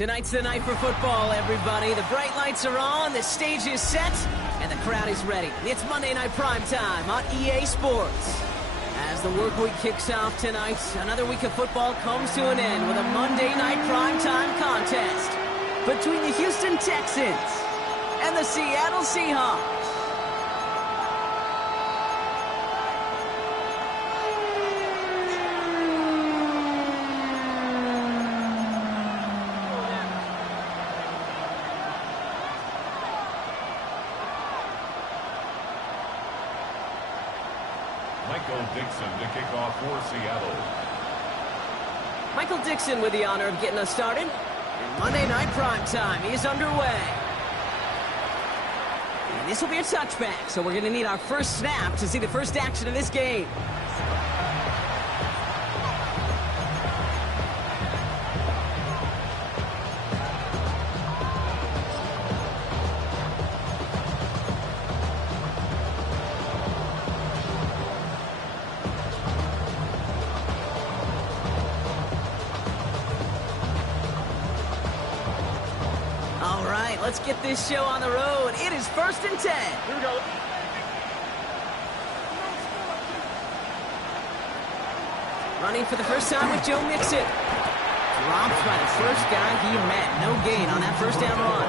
Tonight's the night for football, everybody. The bright lights are on, the stage is set, and the crowd is ready. It's Monday Night Prime Time on EA Sports. As the work week kicks off tonight, another week of football comes to an end with a Monday Night Prime Time contest between the Houston Texans and the Seattle Seahawks. Dixon to kick off for Seattle. Michael Dixon with the honor of getting us started. And Monday Night Prime Time is underway. And this will be a touchback, so we're going to need our first snap to see the first action of this game. Let's get this show on the road. It is 1st and 10. Here we go. Running for the first time with Joe Mixon. Dropped by the first guy he met. No gain on that first down run.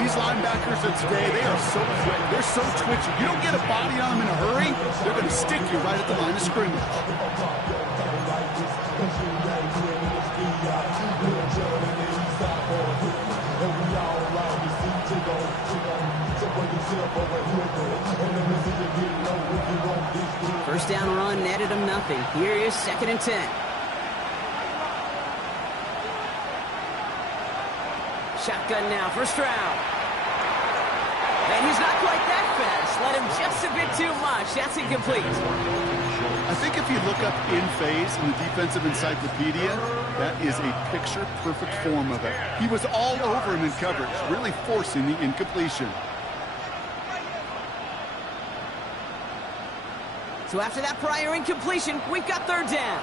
These linebackers of today, they are so quick. They're so twitchy. You don't get a body on them in a hurry, they're going to stick you right at the line of scrimmage. First down run netted him nothing. Here is 2nd and 10. Shotgun now, first round. And he's not quite that fast. Let him just a bit too much. That's incomplete. I think if you look up in phase in the defensive encyclopedia, that is a picture-perfect form of it. He was all over him in coverage, really forcing the incompletion. So after that prior incompletion, we've got 3rd down.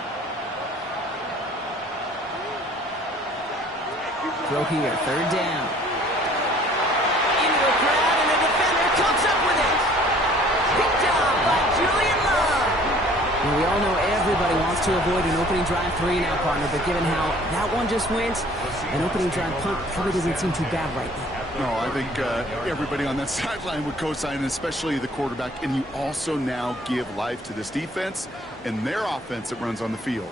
Throw here, 3rd down. Into the crowd, and the defender comes up with it. Picked up by Julian Love. Well, we all know everybody wants to avoid an opening drive 3 now, partner, but given how that one just went, an opening drive punt probably doesn't seem too bad right now. No, I think everybody on that sideline would co-sign, especially the quarterback. And you also now give life to this defense and their offense that runs on the field.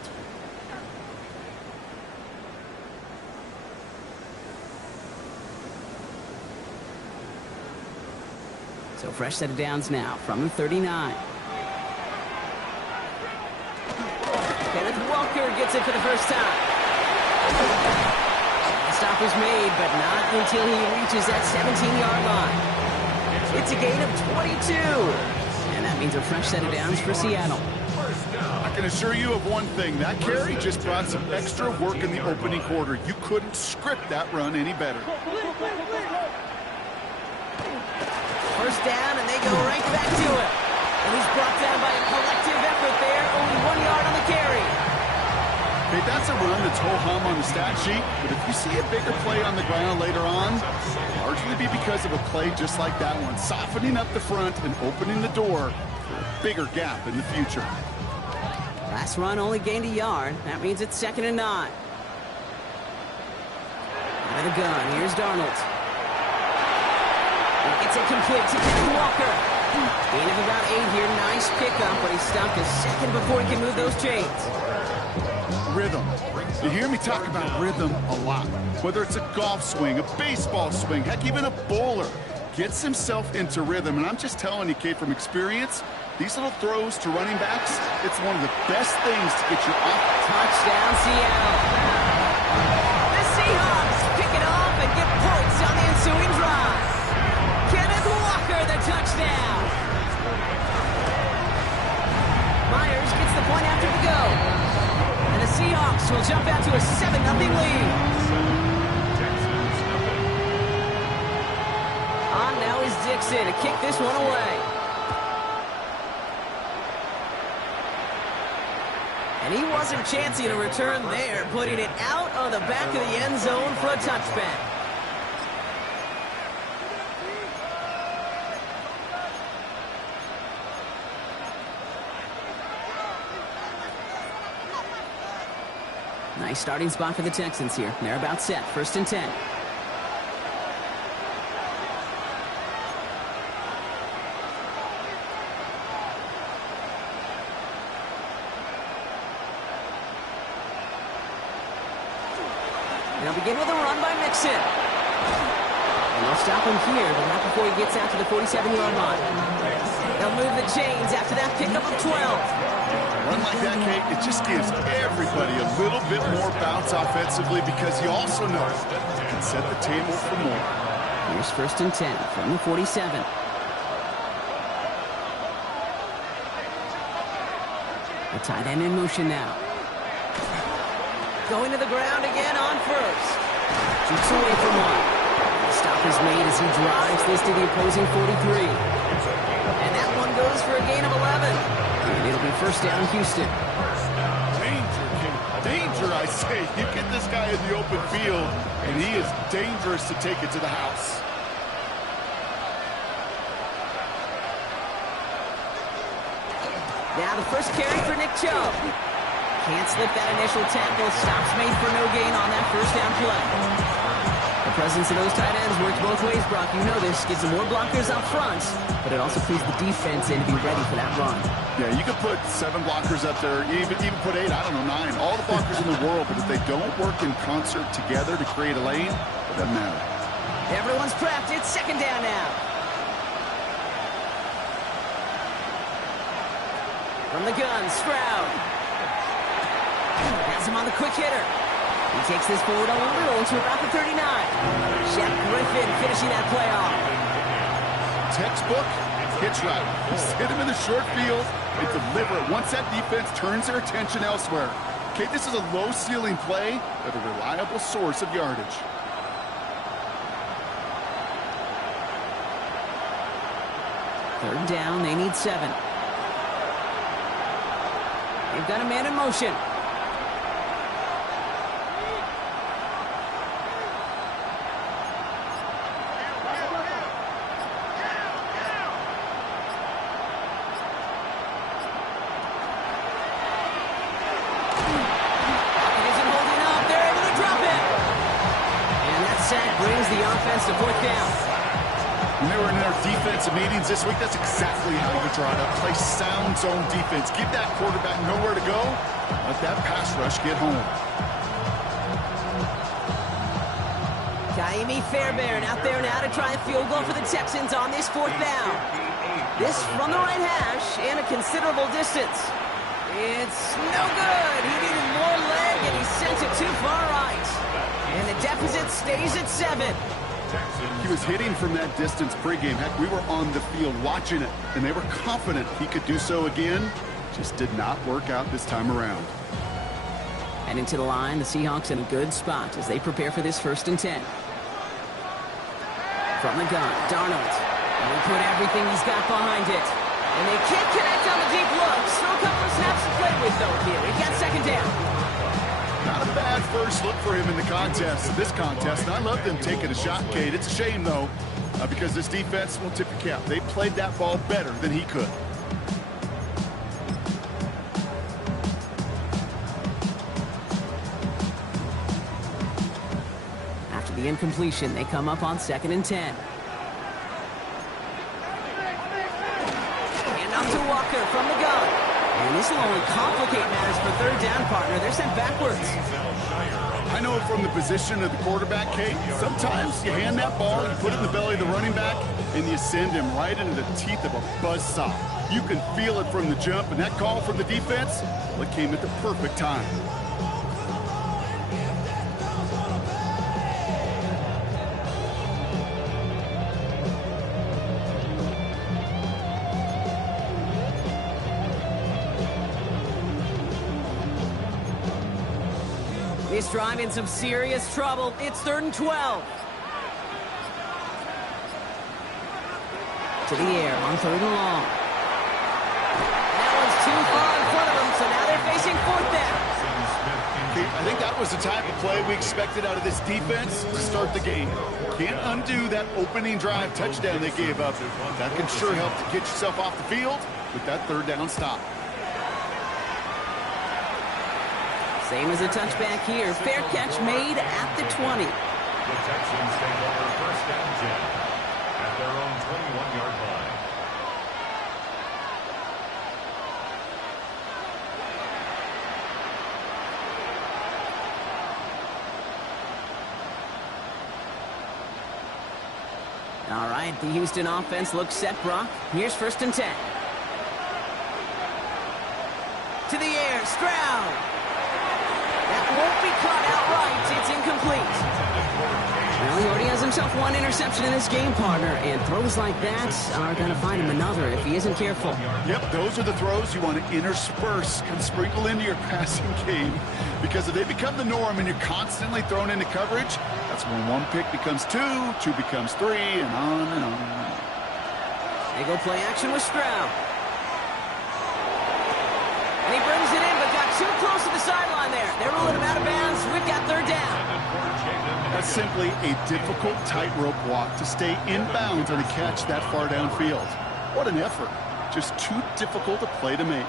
So fresh set of downs now from the 39. Kenneth Walker gets it for the first time. Stop is made, but not until he reaches that 17-yard line. It's a gain of 22. And that means a fresh set of downs for Seattle. I can assure you of one thing. That carry just brought some extra work in the opening quarter. You couldn't script that run any better. First down, and they go right back to it. And he's brought down by a collective effort there. Only 1 yard on the carry. Okay, that's a run that's ho-hum on the stat sheet, but if you see a bigger play on the ground later on, it'll largely be because of a play just like that one, softening up the front and opening the door for a bigger gap in the future. Last run only gained a yard. That means it's 2nd and 9. Out of the gun, here's Darnold. It's a complete to Kenneth Walker. Gain of about 8 here. Nice pickup, but he's stuck a second before he can move those chains. Rhythm. You hear me talk about rhythm a lot. Whether it's a golf swing, a baseball swing, heck, even a bowler gets himself into rhythm. And I'm just telling you, Kate, from experience, these little throws to running backs, it's one of the best things to get you off. Touchdown, Seattle. The Seahawks pick it off and get points on the ensuing drive. Kenneth Walker, the touchdown. Myers gets the point after the go. And the Seahawks will jump out to a 7-0 lead. On now is Dixon to kick this one away. And he wasn't chancing a return there, putting it out of the back of the end zone for a touchback. Nice starting spot for the Texans here. They're about set. 1st and 10. They'll begin with a run by Mixon. And they'll stop him here, but not before he gets out to the 47-yard line. They'll move the chains after that pickup of 12. A run like that, Kate, it just gives everybody a little bit more bounce offensively because you also know it can set the table for more. Here's 1st and 10 from the 47. The tight end in motion now. Going to the ground again on 1st. Shoots away from one. The stop is made as he drives this to the opposing 43. And that one goes for a gain of 11. And it'll be 1st down Houston. Danger, King. Danger, I say. You get this guy in the open field, and he is dangerous to take it to the house. Now the first carry for Nick Chubb. Can't slip that initial tackle. Stops made for no gain on that 1st down play. The presence of those tight ends works both ways, Brock. You know this. Gives them more blockers up front, but it also puts the defense in to be ready for that run. Yeah, you could put 7 blockers up there, even put 8, I don't know, 9. All the blockers in the world, but if they don't work in concert together to create a lane, it doesn't matter. Everyone's prepped. It's 2nd down now. From the gun, Stroud. Has him on the quick hitter. He takes this forward on a little to about the 39. Shaq Griffin finishing that play off. Textbook hitch route. Just hit him in the short field and deliver it once that defense turns their attention elsewhere. Okay, this is a low-ceiling play, but a reliable source of yardage. Third down, they need 7. They've got a man in motion. Brings the offense to 4th down. When they were in their defensive meetings this week, that's exactly how you draw it up. Play sound zone defense. Give that quarterback nowhere to go. Let that pass rush get home. Kaimi Fairbairn out there now to try a field goal for the Texans on this 4th down. This from the right hash and a considerable distance. It's no good. He needed more leg and he sent it too far right. And the deficit stays at 7. He was hitting from that distance pregame. Heck, we were on the field watching it, and they were confident he could do so again. Just did not work out this time around. And into the line, the Seahawks in a good spot as they prepare for this 1st and 10. From the gun, Darnold. And he put everything he's got behind it. And they can't connect on the deep look. Still a couple of snaps to play with, though, here. He got 2nd down. Not a bad first look for him in the contest, this contest. And I love them taking a shot, Kate. It's a shame, though, because this defense will tip your cap. They played that ball better than he could. After the incompletion, they come up on 2nd and 10. And up to Walker from the gun. And this will only complicate matters for 3rd down, partner. They're sent backwards. I know from the position of the quarterback, Kate, sometimes you hand that ball, you put it in the belly of the running back, and you send him right into the teeth of a buzzsaw. You can feel it from the jump, and that call from the defense, well, it came at the perfect time. This drive in some serious trouble. It's 3rd and 12. To the air on 3rd and long. That one's too far in front of them, so now they're facing 4th down. That was the type of play we expected out of this defense to start the game. Can't undo that opening drive touchdown they gave up. That can sure help to get yourself off the field with that third down stop. Same as a touchback here. Fair catch made at the 20. The Texans take over first and 10 at their own 21-yard line. All right, the Houston offense looks set, Brock. Here's first and 10. To the air, Stroud. That won't be caught outright. It's incomplete. Well, he already has himself one interception in this game, partner, and throws like that are going to find him another if he isn't careful. Yep, those are the throws you want to intersperse, kind of sprinkle into your passing game, because if they become the norm and you're constantly thrown into coverage, that's when one pick becomes two becomes three, and on and on. They go play action with Stroud. And he brings it in, but got too close to the sideline there. They're rolling him out of bounds. We've got third down. That's simply a difficult tightrope walk to stay in bounds on a catch that far downfield. What an effort. Just too difficult a play to make.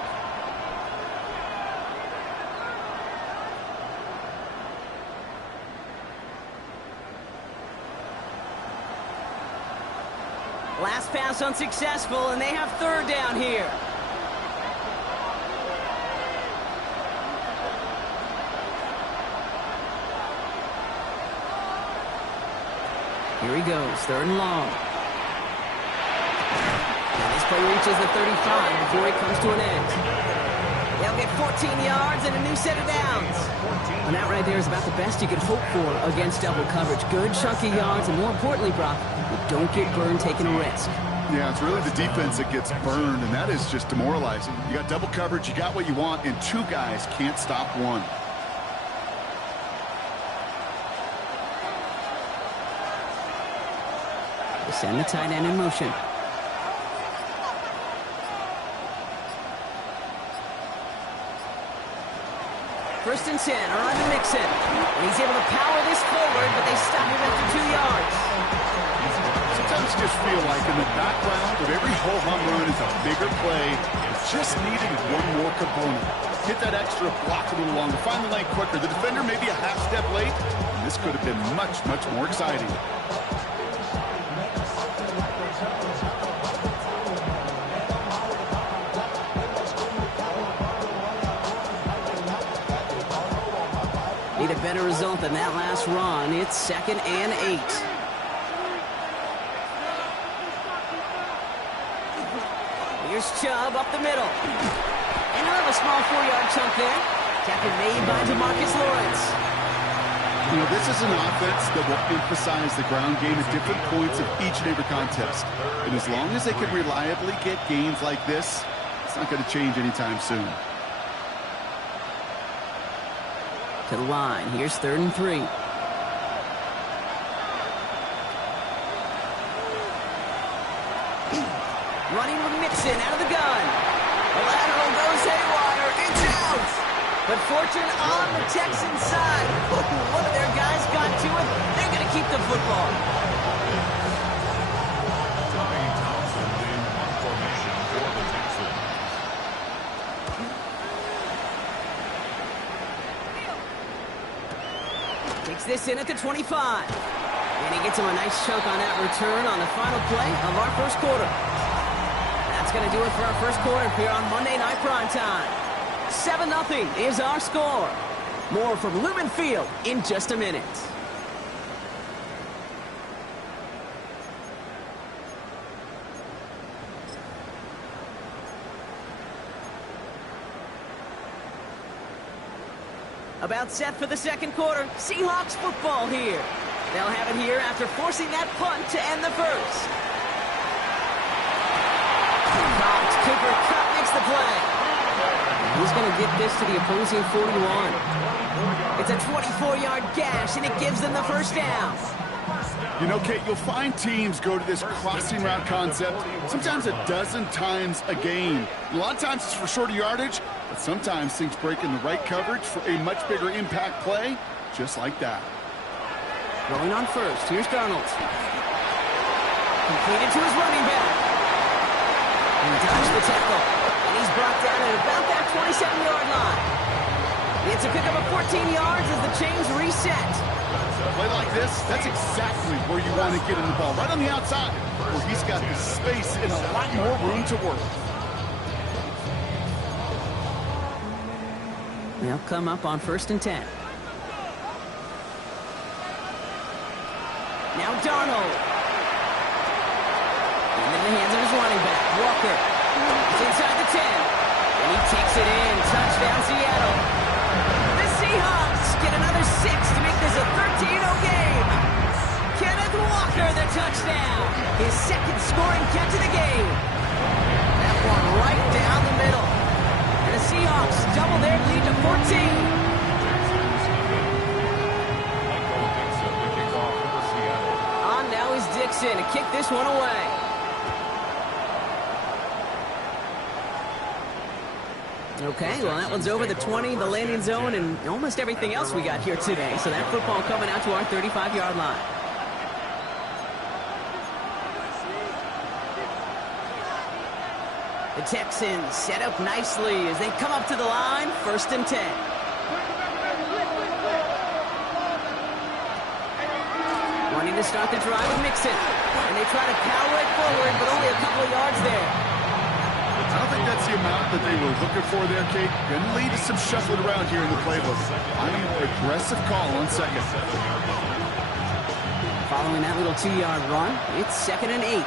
Last pass unsuccessful, and they have third down here. Here he goes, third and long. And this play reaches the 35 before it comes to an end. They'll get 14 yards and a new set of downs. And that right there is about the best you could hope for against double coverage. Good chunky yards, and more importantly, Brock, you don't get burned taking a risk. Yeah, it's really the defense that gets burned, and that is just demoralizing. You got double coverage, you got what you want, and two guys can't stop one. They send the tight end in motion. First and 10, around the Mixon. And he's able to power this forward, but they stop him after 2 yards. Sometimes just feel like in the background of every ho-hum run is a bigger play. Just needing one more component. Hit that extra block a little longer. Find the lane quicker. The defender may be a half step late. And this could have been much, much more exciting. Need a better result than that last run. It's 2nd and 8. Here's Chubb up the middle. And he'll have a small 4-yard chunk there. Tackle made by DeMarcus Lawrence. You know, this is an offense that will emphasize the ground game at different points of each and every contest. And as long as they can reliably get gains like this, it's not going to change anytime soon. To the line. Here's 3rd and 3. Running with Mixon out of the gun. The lateral goes haywire. It's out. But fortune on the Texans side. One of their guys got to it. They're going to keep the football. In formation for the Texans. Takes this in at the 25. And he gets him a nice chunk on that return on the final play of our first quarter. That's going to do it for our first quarter here on Monday Night Primetime. 7-0 is our score. More from Lumen Field in just a minute. About set for the second quarter. Seahawks football here. They'll have it here after forcing that punt to end the first. Cooper Kupp makes the play. He's going to get this to the opposing 41. It's a 24-yard gash, and it gives them the first down. You know, Kate, you'll find teams go to this crossing route concept sometimes a dozen times a game. A lot of times it's for shorter yardage, But sometimes things break in the right coverage for a much bigger impact play, just like that. Going on first, here's Darnold. Completed to his running back. And dodged the tackle. And he's brought down at about that 27-yard line. It's a pickup of 14 yards as the chains reset. A play like this, that's exactly where you want to get him the ball. Right on the outside, where he's got the space and a lot more room to work. They'll come up on 1st and 10. Now Darnold. In the hands of his running back, Walker. He's inside the 10. And he takes it in. Touchdown, Seattle. The Seahawks get another 6 to make this a 13-0 game. Kenneth Walker, the touchdown. His second scoring catch of the game. That one right down the middle. And the Seahawks double their lead to 14. On now is Dixon to kick this one away. Okay, well, that one's over the 20, the landing zone, and almost everything else we got here today. So that football coming out to our 35-yard line. The Texans set up nicely as they come up to the line, 1st and 10. Wanting to start the drive with Mixon. And they try to power it forward, but only a couple of yards there. I don't think that's the amount that they were looking for there, Kate. Going to lead to some shuffling around here in the playbook. I'm an aggressive call on 2nd. Following that little 2-yard run, it's 2nd and 8.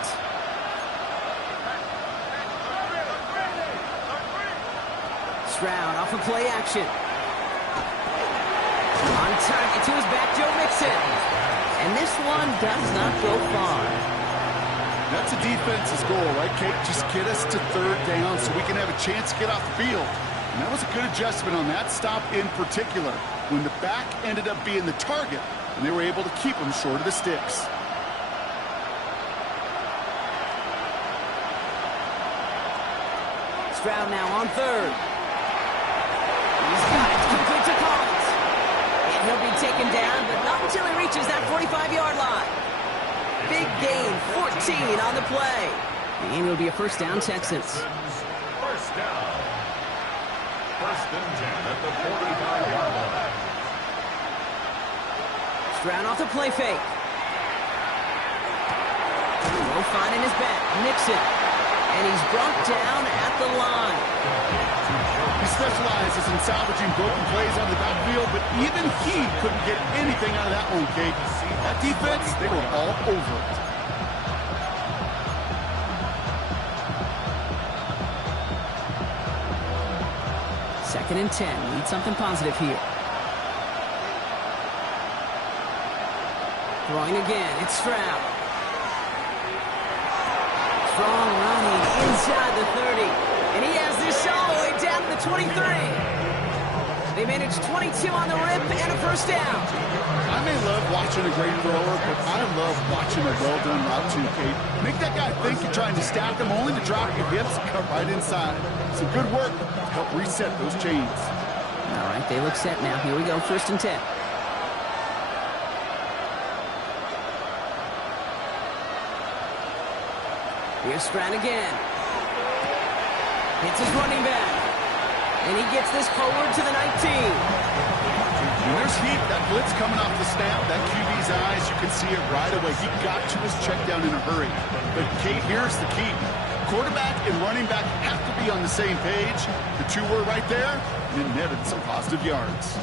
Stroud off of play action. On target to his back, Joe Mixon. And this one does not go far. That's a defense's goal, right, Kate? Just get us to 3rd down so we can have a chance to get off the field. And that was a good adjustment on that stop in particular, when the back ended up being the target, and they were able to keep him short of the sticks. Stroud now on 3rd. He's got it complete to Collins. And he'll be taken down, but not until he reaches that 45-yard line. Big gain, 14 on the play. And it'll be a 1st down, Texans. 1st down. 1st and 10 at the 45-yard line. Stroud off the play fake. Low finding his back, Nixon. And he's brought down at the line. He specializes in salvaging broken plays on the backfield, but even he couldn't get anything out of that one, Kate. That defense, they were all over it. Second and 10. Need something positive here. Throwing again. It's Stroud. Strong running inside the 30. And he has this all the way down to the 23. They managed 22 on the rip and a 1st down. I may love watching a great thrower, but I love watching a well-done route too, Kate. Make that guy think you're trying to stack him, only to drop your hips and cut right inside. Some good work to help reset those chains. All right, they look set now. Here we go, 1st and 10. Here's Stroud again. Hits his running back. And he gets this forward to the 19. When there's heat, that blitz coming off the snap, that QB's eyes, you can see it right away. He got to his check down in a hurry. But, Kate, here's the key. Quarterback and running back have to be on the same page. The two were right there, and it netted some positive yards.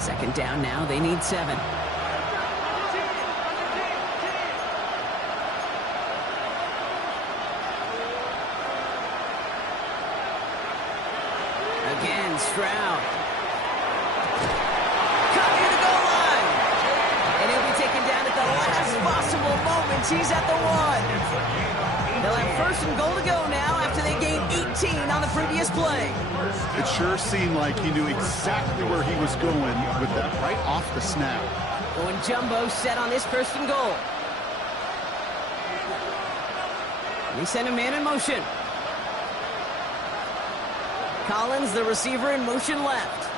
2nd down now. They need 7. Again, Stroud. Cut near the goal line. And he'll be taken down at the last possible moment. He's at the 1. They'll have 1st and goal to go now after they gained 18 on the previous play. It sure seemed like he knew exactly where he was going with that right off the snap. Going jumbo set on this 1st and goal. They send a man in motion. Collins, the receiver, in motion left.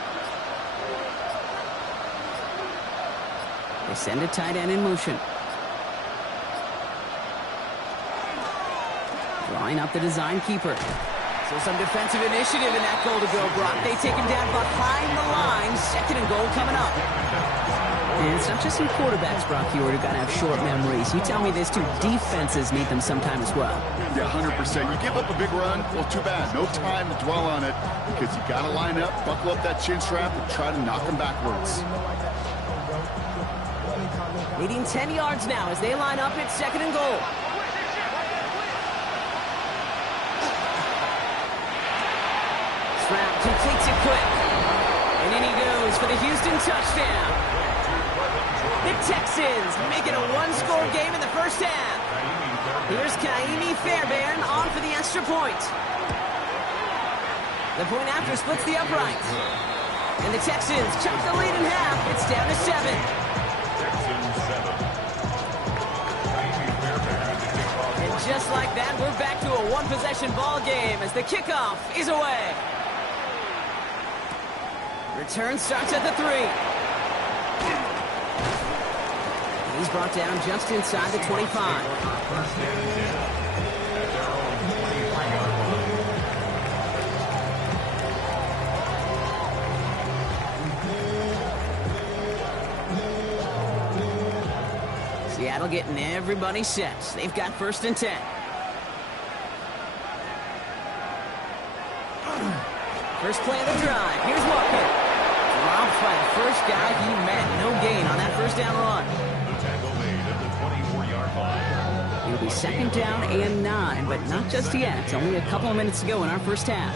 They send a tight end in motion. Drawing up the design keeper. So some defensive initiative in that goal to go, Brock. They take him down behind the line. 2nd and goal coming up. And it's not just some quarterbacks, Brock, who got to have short memories. You tell me this too. Defenses need them sometime as well. Yeah, 100%. You give up a big run, well, too bad. No time to dwell on it because you got to line up, buckle up that chin strap, and try to knock them backwards. Leading 10 yards now as they line up at 2nd and goal. Stroud completes it quick. And in he goes for the Houston touchdown. The Texans make it a one-score game in the first half. Here's Kaimi Fairbairn on for the extra point. The point after splits the upright. And the Texans chop the lead in half. It's down to 7. And just like that, we're back to a one-possession ball game as the kickoff is away. Return starts at the 3. He's brought down just inside the 25. Seattle getting everybody set. They've got 1st and 10. First play of the drive. Here's Walker. Dropped by the first guy he met. No gain on that first down run. The tackle made at the 24-yard line. It'll be 2nd down and 9, but not just yet. It's only a couple of minutes to go in our first half.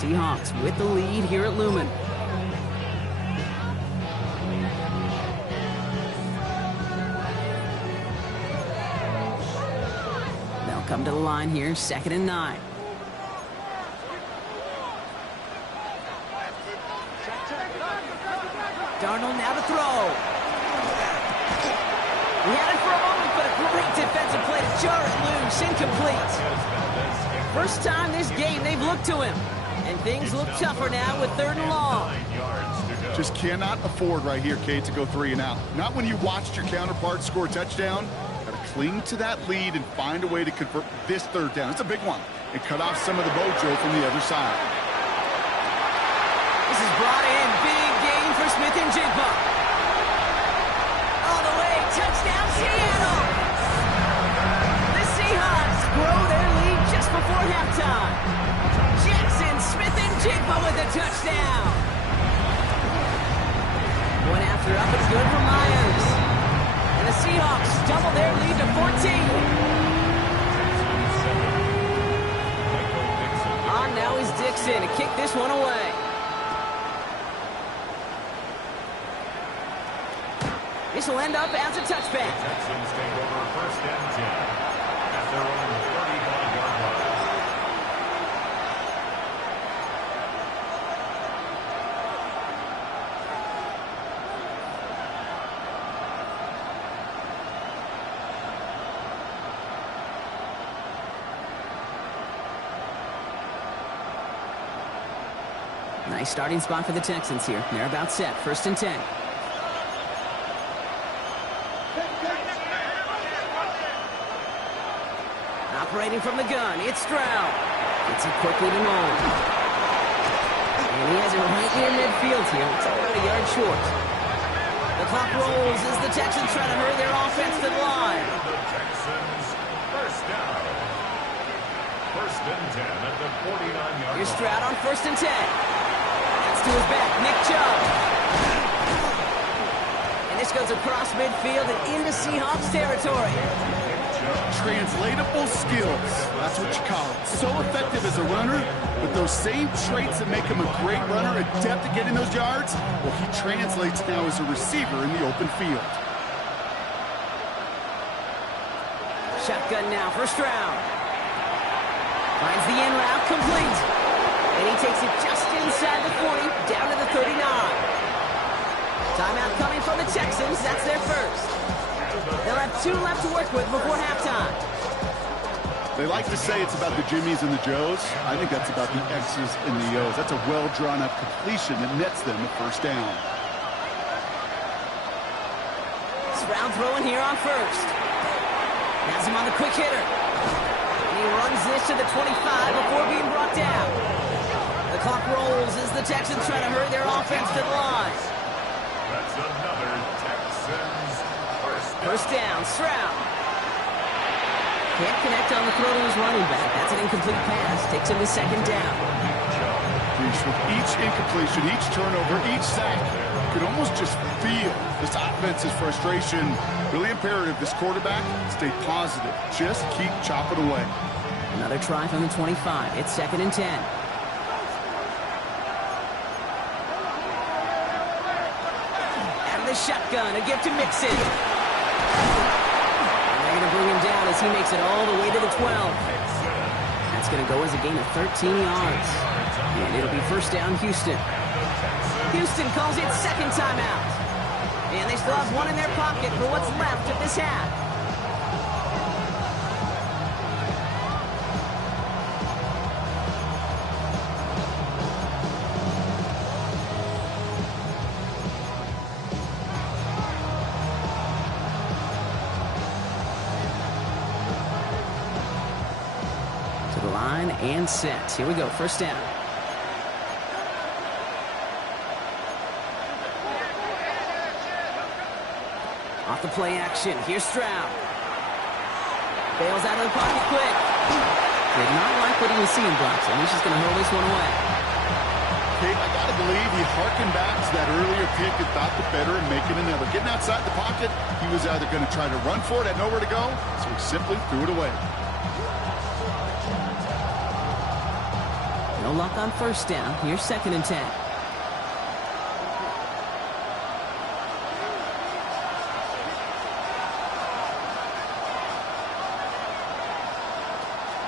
Seahawks with the lead here at Lumen. They'll come to the line here, 2nd and 9. Darnold now to throw. He had it for a moment, but a great defensive play to jar it loose. Incomplete. First time this game they've looked to him. And things look tougher now with 3rd and long. Just cannot afford right here, Kate, to go 3 and out. Not when you watched your counterpart score a touchdown. Got to cling to that lead and find a way to convert this 3rd down. It's a big one. And cut off some of the mojo from the other side. This is brought in. Big gain for Smith and Jigba. All the way. Touchdown, Seattle. The Seahawks grow their lead just before halftime. Jackson, Smith, and Jigba with a touchdown. One after up is good for Myers. And the Seahawks double their lead to 14. On now is Dixon to kick this one away. This will end up as a touchback. Texans take over 1st and 10 at their own 35-yard line. Nice starting spot for the Texans here. They're about set. 1st and 10. Operating from the gun, it's Stroud. Gets it quickly to Nolan. And he has it right near midfield here. It's about a yard short. The clock rolls as the Texans try to hurry their offense to the line. The Texans, 1st down. 1st and 10 at the 49-yard line. Here's Stroud on 1st and 10. That's to his back, Nick Chubb. And this goes across midfield and into Seahawks territory. Translatable skills. That's what you call it. So effective as a runner, but those same traits that make him a great runner, adept at getting those yards, well, he translates now as a receiver in the open field. Shotgun now for Stroud. Finds the in route complete. And he takes it just inside the 40, down to the 39. Timeout coming from the Texans. That's their first. They'll have 2 left to work with before halftime. They like to say it's about the Jimmies and the Joes. I think that's about the X's and the O's. That's a well-drawn-up completion that nets them the first down. Stroud throwing here on first. Has him on the quick hitter. And he runs this to the 25 before being brought down. The clock rolls as the Texans try to hurry their offense to the line. That's another Texans First down, Stroud. Can't connect on the throw to his running back. That's an incomplete pass. Takes him to second down. With each incompletion, each turnover, each sack, you can almost just feel this offense's frustration. Really imperative, this quarterback, stay positive. Just keep chopping away. Another try from the 25. It's 2nd and 10. Out of the shotgun, a gift to Mixon. They're going to bring him down as he makes it all the way to the 12. That's going to go as a gain of 13 yards. And it'll be first down, Houston. Houston calls it second timeout. And they still have one in their pocket for what's left of this half. To the line and set. Here we go, first down. Off the play action. Here's Stroud. Bails out of the pocket quick. Did not like what he was seeing, Brock, so he's just going to hurl this one away. Kate, I got to believe he harkened back to that earlier pick and thought the better and making another. Getting outside the pocket, he was either going to try to run for it, had nowhere to go, so he simply threw it away. No luck on first down. Here's 2nd and 10.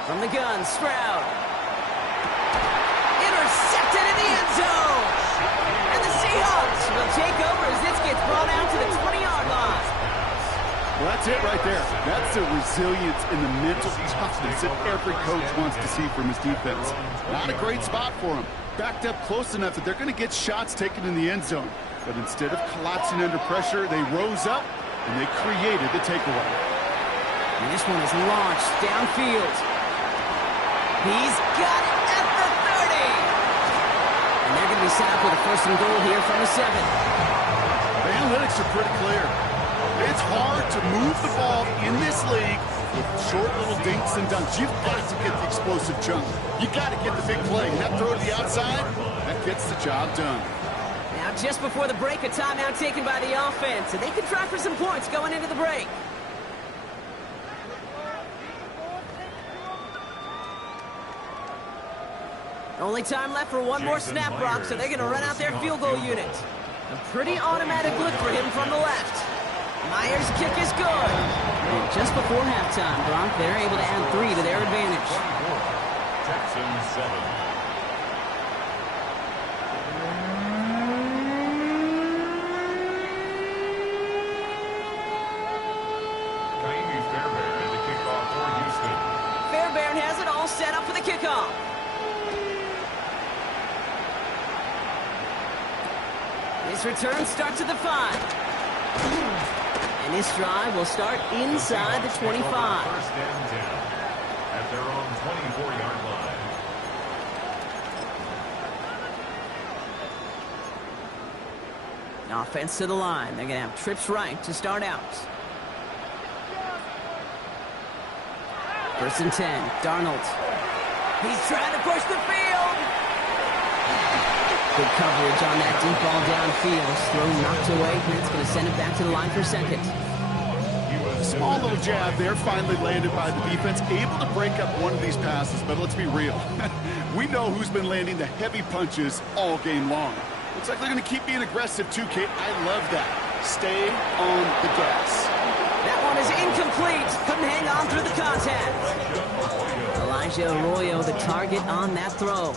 From the gun, Stroud. Intercepted in the end zone. And the Seahawks will take over as this gets brought out to the 20-yard line. Well, that's it right there. That's the resilience and the mental toughness that every coach wants to see from his defense. Not a great spot for him. Backed up close enough that they're going to get shots taken in the end zone. But instead of collapsing under pressure, they rose up and they created the takeaway. And this one is launched downfield. He's got it at the 30. And they're going to be set up with a first and goal here from the 7. The analytics are pretty clear. It's hard to move the ball in this league with short little dinks and dunks. You've got to get the explosive chunk. You got to get the big play. And that throw to the outside, that gets the job done. Now, just before the break, a timeout taken by the offense. And they can try for some points going into the break. Only time left for one more snap, Brock, so they're going to run out their field goal unit. A pretty automatic look for him from the left. Myers' kick is good. And just before halftime, Brock, they're able to add 3 to their advantage. Texans 7. Fairbairn the kickoff for Houston. Fairbairn has it all set up for the kickoff. This return starts at the 5. And this drive will start inside the 25. First and 10 at their own 24-yard line. Offense to the line. They're going to have trips right to start out. First and 10. Darnold. He's trying to push the field. Good coverage on that deep ball downfield. Throw knocked away. It's going to send it back to the line for second. Small little jab there, finally landed by the defense. Able to break up one of these passes, but let's be real. We know who's been landing the heavy punches all game long. Looks like they're going to keep being aggressive too, Kate. I love that. Stay on the gas. That one is incomplete. Couldn't hang on through the contact. Elijah Arroyo, the target on that throw.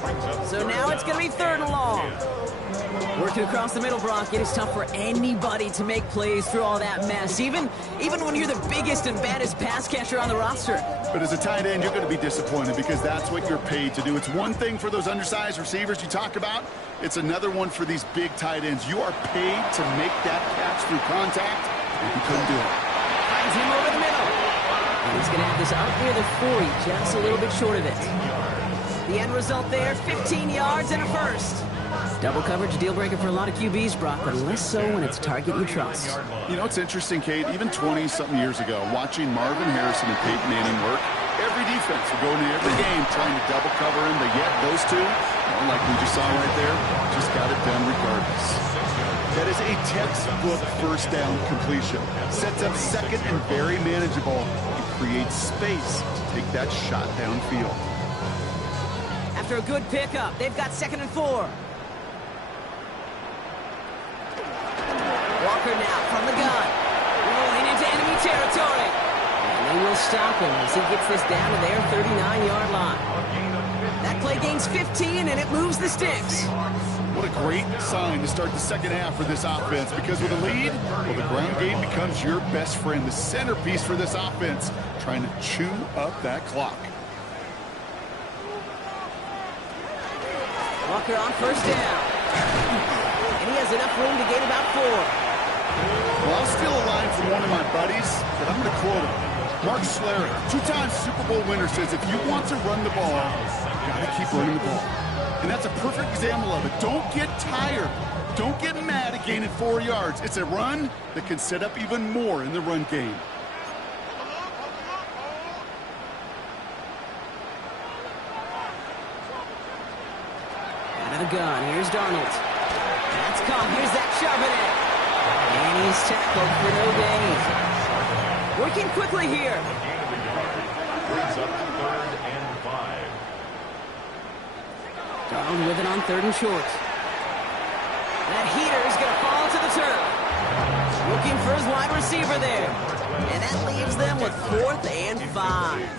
So now it's going to be 3rd and long. Working across the middle, Brock, it is tough for anybody to make plays through all that mess, even when you're the biggest and baddest pass catcher on the roster. But as a tight end, you're going to be disappointed because that's what you're paid to do. It's one thing for those undersized receivers you talk about. It's another one for these big tight ends. You are paid to make that catch through contact, and you couldn't do it. Finds him over the middle. And he's going to have this out near the 40, just a little bit short of it. The end result there, 15 yards and a first. Double coverage, deal breaker for a lot of QBs, Brock, but less so when it's a target you trust. You know, it's interesting, Kate, even 20-something years ago, watching Marvin Harrison and Peyton Manning work, every defense would go into every game trying to double cover him, but yet those two, like we just saw right there, just got it done regardless. That is a textbook first down completion. Sets up second and very manageable and creates space to take that shot downfield. After a good pickup, they've got 2nd and 4. Walker now from the gun, rolling into enemy territory. And they will stop him as he gets this down to their 39-yard line. That play gains 15, and it moves the sticks. What a great sign to start the second half for this offense, because with a lead, well, the ground game becomes your best friend, the centerpiece for this offense, trying to chew up that clock. Walker on 1st down. And he has enough room to gain about 4. Well, I'll steal a line from one of my buddies, but I'm going to quote him. Mark Schlereth, 2-time Super Bowl winner, says if you want to run the ball, you got to keep running the ball. And that's a perfect example of it. Don't get tired. Don't get mad at gaining 4 yards. It's a run that can set up even more in the run game. Out of the gun, here's Darnold. That's caught, here's that Charbonnet. And he's tackled for no gain. Working quickly here. Brings up 3rd and 5. Darnold with it on 3rd and short. That heater is going to fall to the turf. Looking for his wide receiver there. And that leaves them with 4th and 5.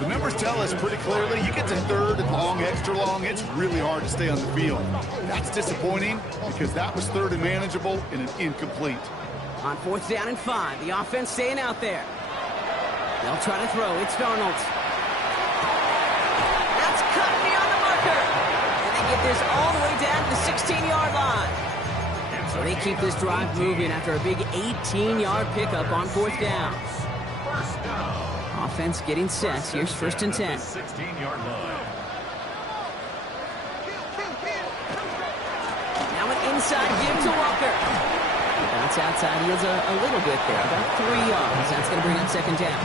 The numbers tell us pretty clearly, you get to 3rd and long, extra long, it's really hard to stay on the field. That's disappointing because that was 3rd and manageable and an incomplete. On 4th down and 5, the offense staying out there. They'll try to throw. It's Darnold. That's cut beyond the marker. And they get this all the way down to the 16-yard line. So they keep this drive moving after a big 18-yard pickup on 4th down. Offense getting set. Here's 1st and 10. 16-yard line. Now an inside give to Walker. Bounce outside, yields a little bit there, about 3 yards. That's going to bring up 2nd down.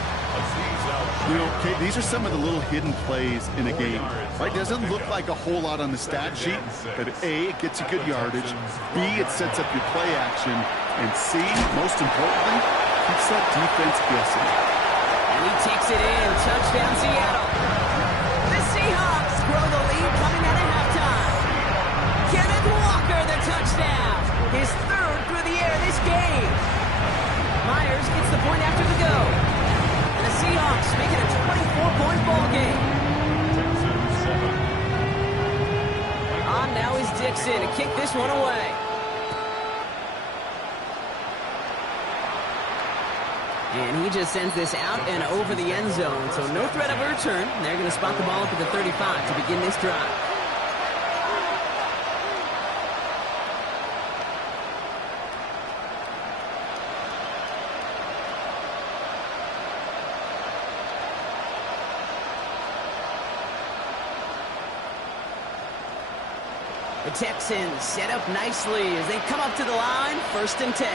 You know, Kate, these are some of the little hidden plays in a game. Right? Doesn't look like a whole lot on the stat sheet, but A, it gets you good yardage. B, it sets up your play action. And C, most importantly, keeps that defense guessing. And he takes it in. Touchdown, Seattle. The Seahawks grow the lead coming out of halftime. Kenneth Walker, the touchdown. His 3rd through the air this game. Myers gets the point after the go. And the Seahawks make it a 24-point ball game. On now is Dixon to kick this one away. And he just sends this out and over the end zone. So no threat of a return. They're going to spot the ball up at the 35 to begin this drive. The Texans set up nicely as they come up to the line, 1st and 10.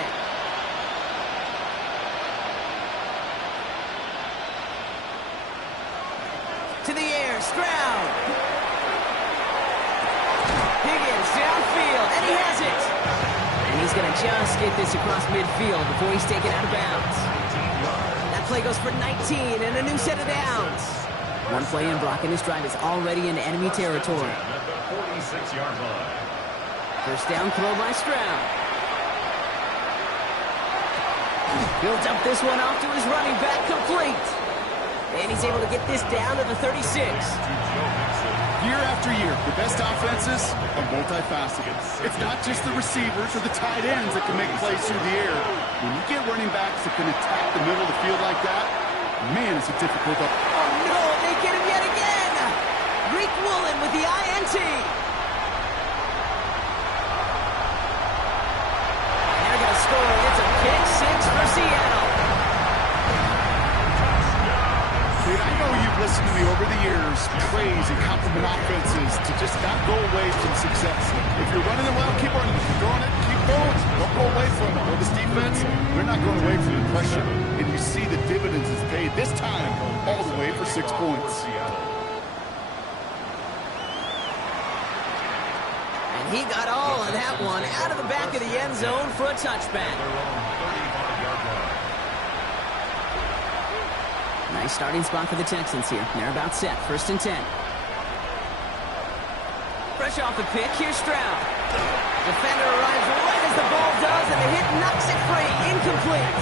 To the air, Stroud. Higgins downfield, and he has it. And he's going to just get this across midfield before he's taken out of bounds. That play goes for 19 and a new set of downs. One play in, blocking this drive is already in enemy territory. 46-yard line. 1st down throw by Stroud. Builds up this one off to his running back, complete. And he's able to get this down to the 36. Year after year, the best offenses are multifaceted. It's not just the receivers or the tight ends that can make plays through the air. When you get running backs that can attack the middle of the field like that, man, it's a difficult... Oh, no, they get him yet again. Greek Woolen with the INT. And they're going to score. It's a pick six for Seattle. Dude, I know you've listened to me over the years praise and compliment offenses to just not go away from success. If you're running it well, keep running it. If you're throwing it, keep going. Don't go away from it. Well, this defense, we're not going away from the pressure. And you see the dividends is paid this time all the way for 6 points. And he got all of that one out of the back of the end zone for a touchback. Nice starting spot for the Texans here. They're about set. 1st and 10. Fresh off the pick, here's Stroud. Defender arrives right as the ball does, and the hit knocks it free. Incomplete.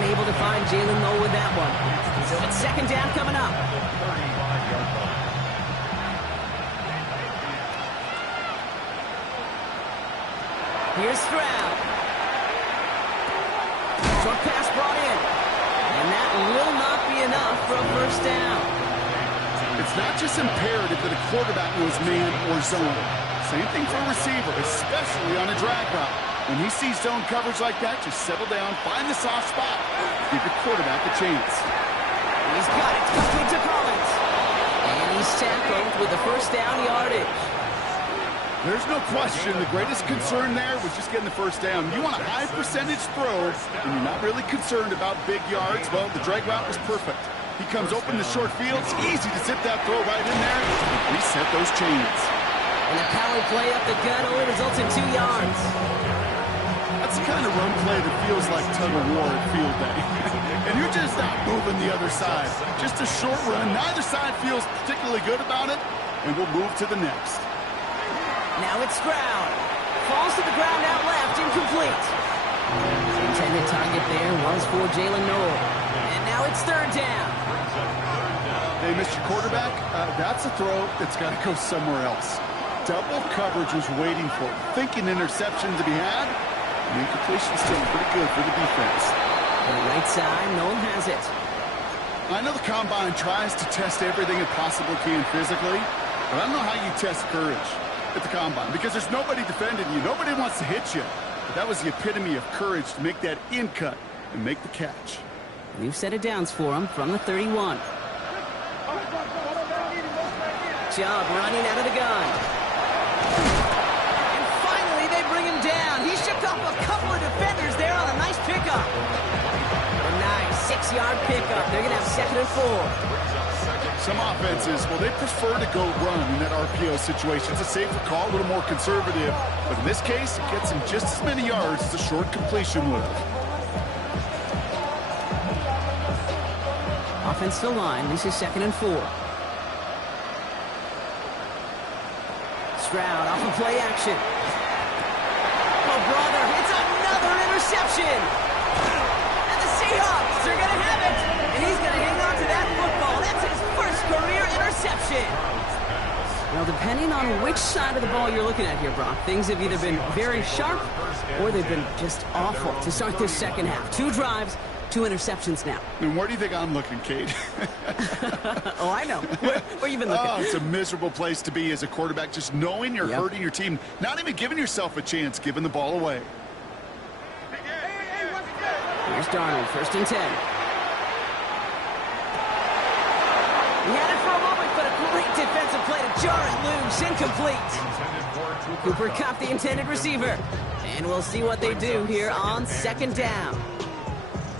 Unable to find Jalen Lowe with that one. So it's 2nd down coming up. Here's Stroud. Short pass brought in. And that will not be enough for a 1st down. It's not just imperative that a quarterback knows man or zone. Same thing for a receiver, especially on a drag route. When he sees zone coverage like that, just settle down, find the soft spot. Give your quarterback a chance. He's got it, complete to Collins. And he's tackled with the 1st down yardage. There's no question the greatest concern there was just getting the 1st down. You want a high percentage throw, and you're not really concerned about big yards. Well, the drag route was perfect. He comes open the short field. It's easy to zip that throw right in there and reset those chains. And a power play up the gut only results in 2 yards. That's the kind of run play that feels like tug-of-war at field day. And you're just not moving the other side. Just a short run. Neither side feels particularly good about it, and we'll move to the next. Now it's Stroud. Falls to the ground out left, incomplete. The intended target there was for Jalen Noel. And now it's 3rd down. Hey, Mr. Quarterback, that's a throw that's got to go somewhere else. Double coverage was waiting for it. Thinking interception to be had. The incompletion's still pretty good for the defense. On the right side, Noel has it. I know the Combine tries to test everything it possibly can physically, but I don't know how you test courage at the Combine, because there's nobody defending you. Nobody wants to hit you. But that was the epitome of courage to make that in cut and make the catch. New set of downs for him from the 31. Chubb running out of the gun. And finally they bring him down. He shook off a couple of defenders there on a nice pickup. A nice 6-yard pickup. They're going to have 2nd and 4. Some offenses, well, they prefer to go run in that RPO situation. It's a safer call, a little more conservative. But in this case, it gets him just as many yards as a short completion would. Offensive line, this is 2nd and 4. Stroud off of play action. Oh, brother, it's another interception. And the Seahawks are going to have it. And he's going to hang on to that football. That's his first career interception. Well, depending on which side of the ball you're looking at here, Brock, things have either been very sharp or they've been just awful to start this 2nd half. 2 drives, 2 interceptions now. And where do you think I'm looking, Kate? Oh, I know. Where you been looking? Oh, it's a miserable place to be as a quarterback, just knowing you're hurting your team, not even giving yourself a chance, giving the ball away. Here's Darnold, 1st and 10. He had it for a moment, but a great defensive play to jar it loose. Incomplete. Cooper Kupp, the intended receiver. And we'll see what they do here on 2nd down.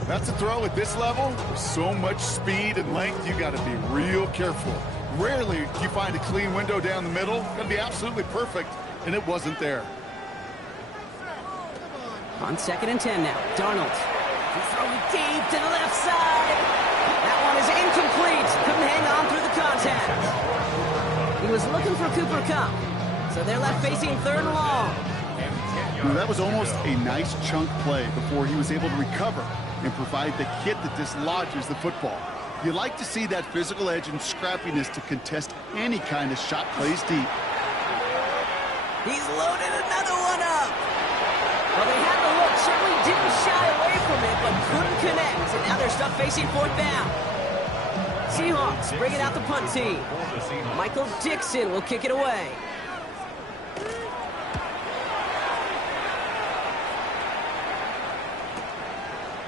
That's a throw at this level. With so much speed and length, you got to be real careful. Rarely do you find a clean window down the middle. Going to be absolutely perfect, and it wasn't there. On 2nd and 10 now. Darnold. He's throwing deep to the left side. That one is incomplete. Couldn't hang on through the contact. He was looking for Cooper Kupp. So they're left facing 3rd and long. Now, that was almost a nice chunk play before he was able to recover and provide the hit that dislodges the football. You like to see that physical edge and scrappiness to contest any kind of shot plays deep. He's loaded another one up. Well, they had the look, certainly didn't shy away from it, but couldn't connect. And now they're stuck facing fourth down. Seahawks bring it out the punt team. Michael Dixon will kick it away.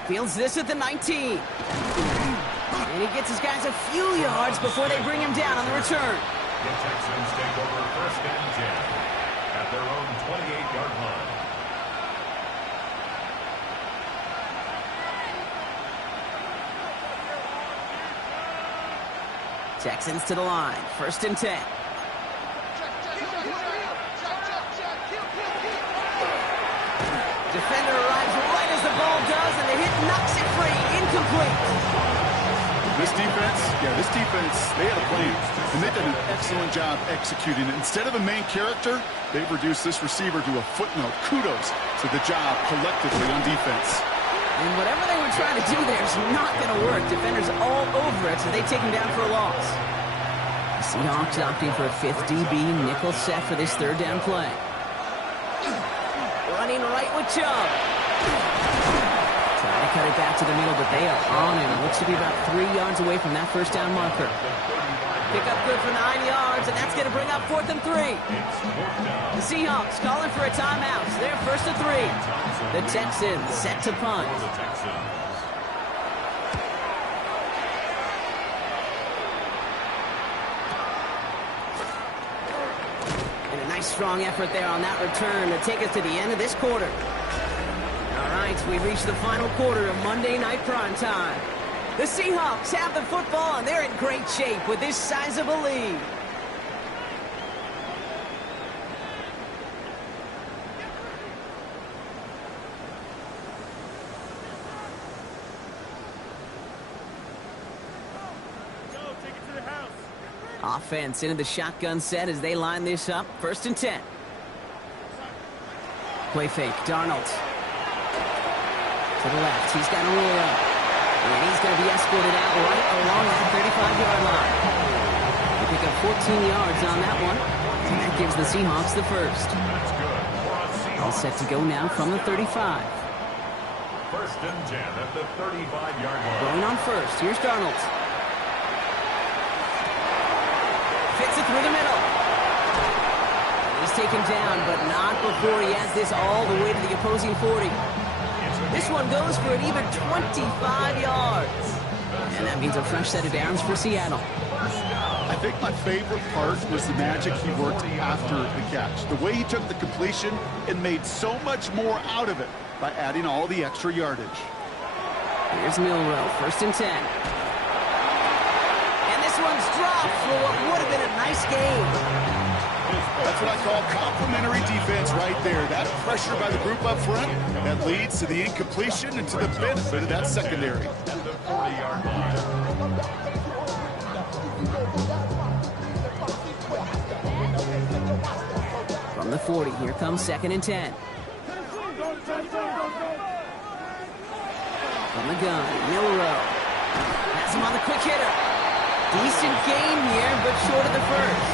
Fields this at the 19. And he gets his guys a few yards before they bring him down on the return. The Texans take over first and 10 at their own 28-yard line. Texans to the line, first and 10. Defender arrives right as the ball does, and the hit knocks it free. Incomplete. This defense, they had a plan, and they've done an excellent job executing it. Instead of a main character, they've reduced this receiver to a footnote. Kudos to the job collectively on defense. And whatever they were trying to do there is not going to work. Defenders all over it, so they take him down for a loss. The Seahawks opting for a fifth DB nickel set for this third down play. Running right with Chubb. Trying to cut it back to the middle, but they are on him. Looks to be about 3 yards away from that first down marker. Pick up good for 9 yards, and that's going to bring up 4th and 3. The Seahawks calling for a timeout. They're first and 3. The Texans set to punt. And a nice strong effort there on that return to take us to the end of this quarter. All right, we've reached the final quarter of Monday Night Prime Time. The Seahawks have the football, and they're in great shape with this sizable lead. Offense into the shotgun set as they line this up. First and 10. Play fake. Darnold. To the left. He's got a roll up. And he's going to be escorted out right along that 35-yard line. They pick up 14 yards on that one. And that gives the Seahawks the first. All set to go now from the 35. First and 10 at the 35-yard line. Going on first. Here's Darnold. Fits it through the middle. He's taken down, but not before he has this all the way to the opposing 40. This one goes for an even 25 yards. And that means a fresh set of downs for Seattle. I think my favorite part was the magic he worked after the catch. The way he took the completion and made so much more out of it by adding all the extra yardage. Here's Milroe, first and 10. And this one's dropped for what would have been a nice game. That's what I call complimentary defense right there. That pressure by the group up front, that leads to the incompletion and to the benefit of that secondary. At the 40-yard line. From the 40, here comes second and 10. From the gun, Milroe. Has him on the quick hitter. Decent game here, but short of the first.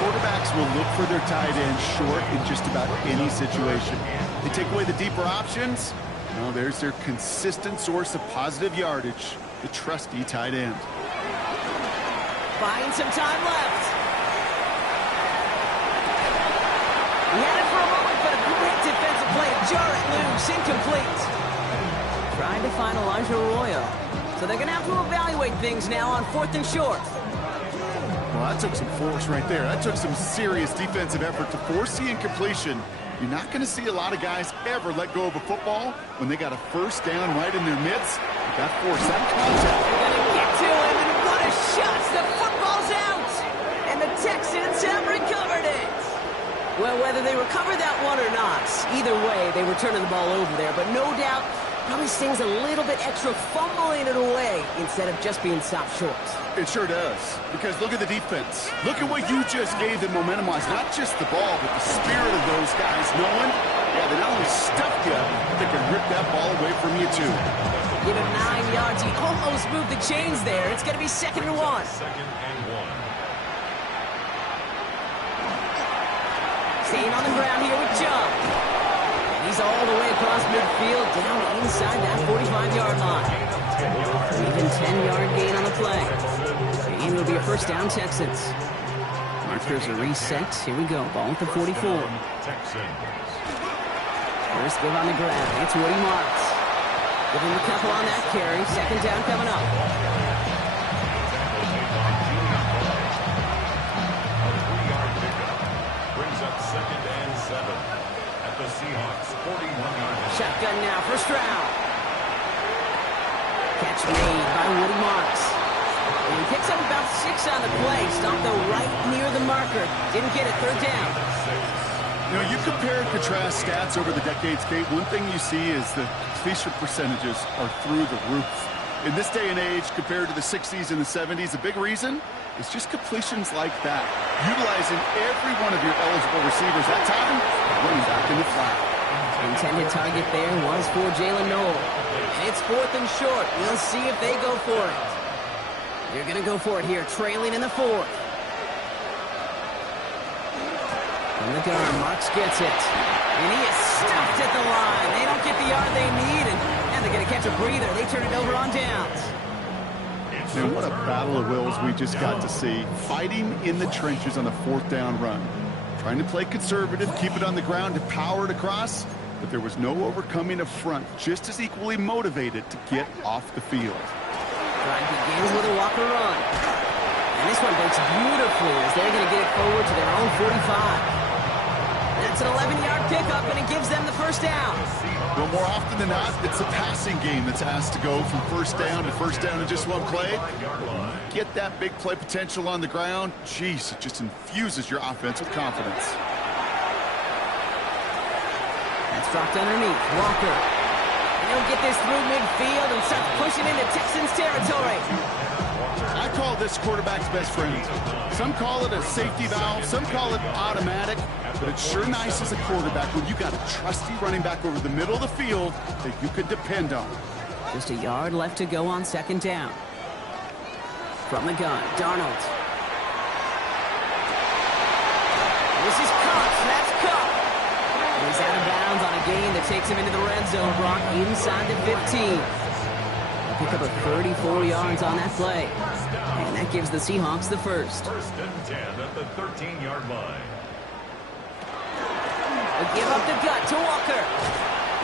Quarterbacks will look for their tight end short in just about any situation. They take away the deeper options. Well, there's their consistent source of positive yardage, the trusty tight end. Buying some time left. He had it for a moment, but a great defensive play. Jar it loose, incomplete. Trying to find Elijah Arroyo. So they're going to have to evaluate things now on 4th and short. Well, that took some force right there. That took some serious defensive effort to force the incompletion. You're not going to see a lot of guys ever let go of a football when they got a first down right in their midst. You got to force that contact. They're going to get to him, and what a shot! The football's out! And the Texans have recovered it! Well, whether they recover that one or not, either way, they were turning the ball over there. But no doubt, probably stings a little bit extra fumbling it away instead of just being stopped short. It sure does, because look at the defense. Look at what you just gave them momentum-wise. Not just the ball, but the spirit of those guys knowing, yeah, they not only stuffed you, but they can rip that ball away from you too. Give him 9 yards. He almost moved the chains there. It's going to be 2nd and 1. Second and 1. Staying on the ground here with Chubb. And he's all the way across midfield, down inside that 45-yard line. Even 10-yard gain on the play. And it'll be a first down, Texans. Markers are reset. Here we go. Ball at the 44. First give on the ground. It's Woody Marks. Give him a couple on that carry. 2nd down coming up. Brings up 2nd and 7 at the Seahawks 41-yard line. Shotgun now, first round. Catch made by Woody Marks. And he picks up about 6 on the play. Stopped though right near the marker. Didn't get it, 3rd down. You know, you compare and contrast stats over the decades, Kate. One thing you see is the completion percentages are through the roof. In this day and age, compared to the 60s and the 70s, the big reason is just completions like that. Utilizing every one of your eligible receivers that time, running back in the flat. Intended target there was for Jalen Noel. And it's 4th and short. We'll see if they go for it. They're going to go for it here, trailing in the 4th. From the gun, Marks gets it. And he is stuffed at the line. They don't get the yard they need, and they're going to catch a breather. They turn it over on downs. And what a battle of wills we just got to see. Fighting in the trenches on the 4th down run. Trying to play conservative, keep it on the ground to power it across, but there was no overcoming a front just as equally motivated to get off the field. Drive begins with a Walker run. And this one breaks beautifully as they're going to get it forward to their own 45. That's an 11-yard pickup, and it gives them the first down. Well, more often than not, it's a passing game that's asked to go from first down in just one play. Get that big play potential on the ground. Jeez, it just infuses your offense with confidence. That's dropped underneath. Walker. And he'll get this through midfield and starts pushing into Texans territory. I call this quarterback's best friend. Some call it a safety valve, some call it automatic, but it's sure nice as a quarterback when you got a trusty running back over the middle of the field that you could depend on. Just a yard left to go on 2nd down. From the gun, Darnold. This is Cup. That's Cup. He's out of bounds on a gain that takes him into the red zone, Brock, inside the 15. Pick up a 34 yards on that play. And that gives the Seahawks the first. 1st and 10 at the 13-yard line. They'll give up the gut to Walker.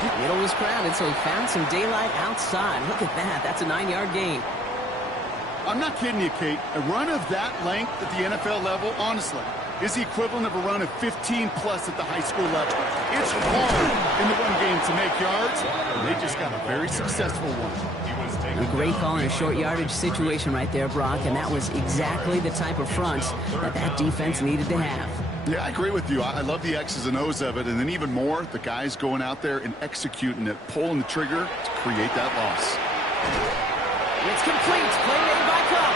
The middle was crowded, so he found some daylight outside. Look at that. That's a 9-yard gain. I'm not kidding you, Kate. A run of that length at the NFL level, honestly, is the equivalent of a run of 15-plus at the high school level. It's hard in the run game to make yards, and they just got a very successful one. A great call in a short yardage situation right there, Brock, and that was exactly the type of front that defense needed to have. Yeah, I agree with you. I love the X's and O's of it, and then even more, the guys going out there and executing it, pulling the trigger to create that loss. It's complete. Play made by Cup.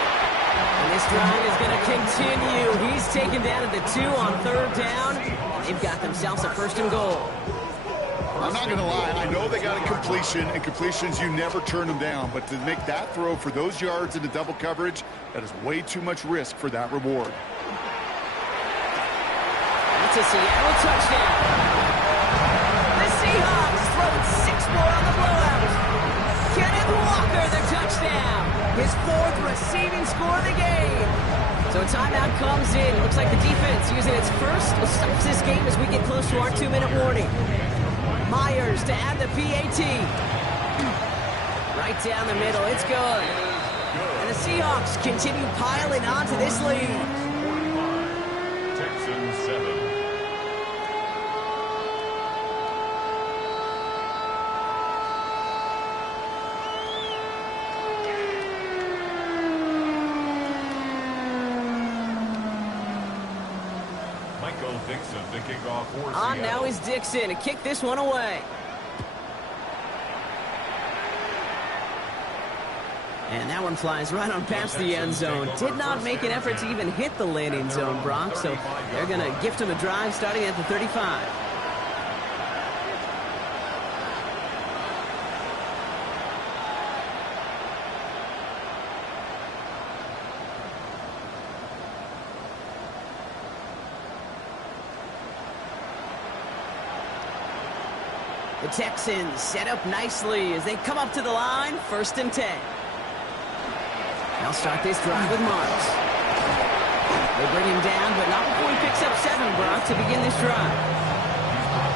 And this drive is going to continue. He's taken down at the 2 on 3rd down. They've got themselves a 1st and goal. I'm not going to lie. I know they got a completion, and completions, you never turn them down. But to make that throw for those yards into double coverage, that is way too much risk for that reward. It's a Seattle touchdown. The Seahawks throwing 6 more on the blowout. Kenneth Walker, the touchdown. His 4th receiving score of the game. So a timeout comes in. Looks like the defense using its first stops this game as we get close to our 2-minute warning. Myers to add the PAT. Right down the middle. It's good. And the Seahawks continue piling on to this lead. Texans 7. Dixon to kick off for On Seattle. now is Dixon to kick this one away. And that one flies right on past the end zone. Did not make an effort to even hit the landing zone, Brock, so they're going to gift him a drive starting at the 35. The Texans set up nicely as they come up to the line, 1st and 10. They'll start this drive with Marks. They bring him down, but not before he picks up 7, Brock, to begin this drive.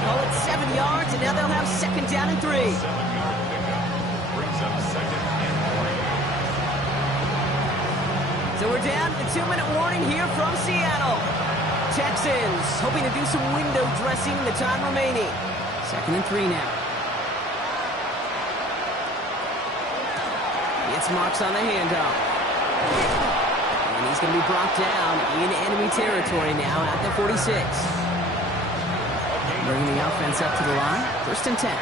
Call it 7 yards, and now they'll have 2nd down and 3. 7-yard pickup brings up 2nd and 3. So we're down to the 2-minute warning here from Seattle. Texans hoping to do some window dressing in the time remaining. 2nd and 3 now. It's Marks on the handoff. And he's going to be brought down in enemy territory now at the 46. Bringing the offense up to the line. 1st and 10.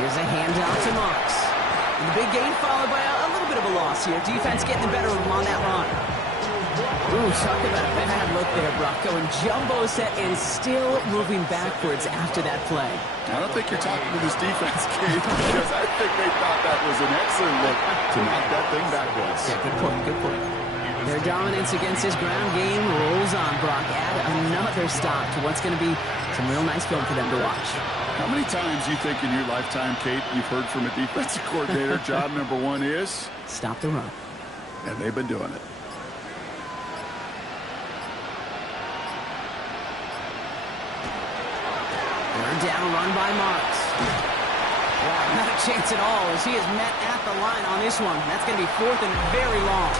Here's a handoff to Marks. And the big gain followed by a little bit of a loss here. Defense getting the better of him on that line. Ooh, talk about a bad look there, Brock. Going jumbo set and still moving backwards after that play. I don't think you're talking to this defense, Kate, because I think they thought that was an excellent look to knock that thing backwards. Yeah, good point, good point. Their dominance against this ground game rolls on, Brock. Add another stop to what's going to be some real nice film for them to watch. How many times you think in your lifetime, Kate, you've heard from a defensive coordinator, job number 1 is? Stop the run. And they've been doing it. Third down, run by Marks. Wow, not a chance at all as he is met at the line on this one. That's going to be 4th and very long.